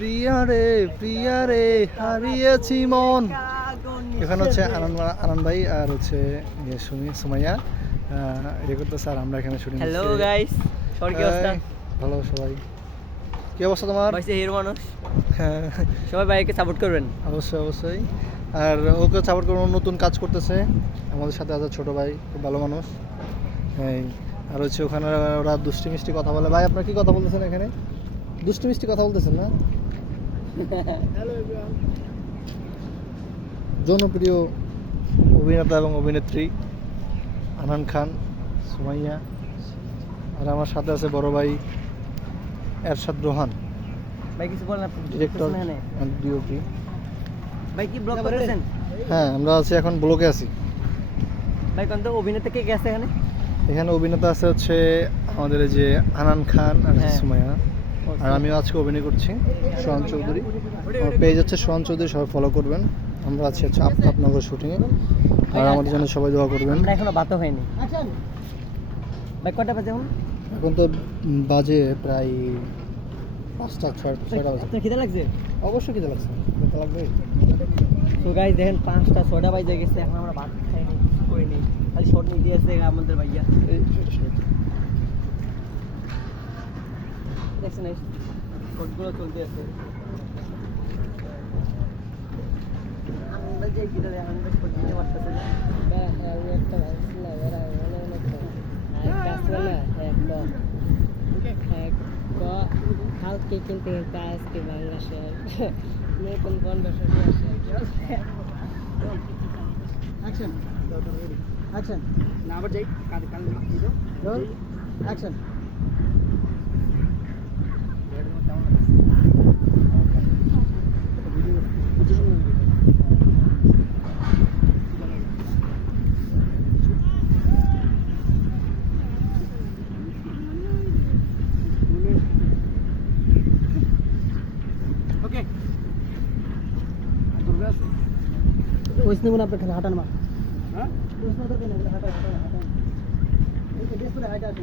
প্রিয়া রে হারিয়েছি মন। এখানে হচ্ছে আনন্দ ভাই আর হচ্ছে সুমাইয়া ইয়ে করতেছে, আর আমরা এখানে শুটিং। হ্যালো গাইস, সবার কি অবস্থা? ভালো সবাই। কি অবস্থা তোমার? ভাই হিরো মানুষ, হ্যাঁ সবাই ভাইকে সাপোর্ট করবেন। অবশ্যই অবশ্যই। আর ওকে সাপোর্ট করবো, নতুন কাজ করতেছে আমাদের সাথে, আছে ছোট ভাই, খুব ভালো মানুষ। হ্যাঁ, আর হচ্ছে ওখানে ওরা দুষ্টি মিষ্টি কথা বলে। ভাই আপনার কি কথা বলতেছেন এখানে? দুষ্টি মিষ্টি কথা বলতেছেন না? জনপ্রিয় অভিনেতা এবং অভিনেত্রী আনান খান, সুমাইয়া, আর আমার সাথে আছে বড় ভাই এরশাদ রোহান, ভাই কিছু বলেন আপনি, ডিরেক্টর এখানে এন্ড ডিওপি। ভাই কি ব্লগ করতেছেন? হ্যাঁ, আমরা আছি এখন ব্লকে আছি। ভাই কোন তো অভিনেতা কে গেছে এখানে? এখানে অভিনেতা আছে হচ্ছে আমাদের এই যে আনান খান আর হ্যাঁ। সুমাইয়া, আর আমিও আজকে অভিনয় করছি, সোহান চৌধুরী। আমার পেজ হচ্ছে সোহান চৌধুরী, সবাই ফলো করবেন। আমরা আছি হচ্ছে আফতাবনগর শুটিংয়ে, আর আমাদের জন্য সবাই দোয়া করবেন। আমরা এখনো বাতো হয়নি। ভাই কটা বাজে এখন? এখন তো বাজে প্রায় 5টা 6টা বাজে। আপনার খিদে লাগছে? অবশ্যই খিদে লাগছে, খিদে লাগবে। তো গাইস দেখেন 5টা 6টা বাজে গেছে, এখন আমরা ভাত খাইনি, কিছু করিনি, খালি শর্ট নিয়ে দিয়েছে আমাদের ভাইয়া। এই সেটা। দেখছেন এই শর্টগুলো চলতে আছে। আমরা যে গিটারে আমরা শর্ট নিতে পারতেছি না। হ্যাঁ আমি একটা ভাবছিলাম এরা অনেক একদম কালকে কিন্তু আজকে বাংলাদেশের নতুন কন্ডাক্টর আসে। অ্যাকশন অ্যাকশন না আবার যাই কাল কাল দিও রোল অ্যাকশন। ওকে ওইসনে মনে আপনি হাঁটান মা হ্যাঁ ওইসনে তো হাঁটা হাঁটা হাঁটা এই যে হাঁটা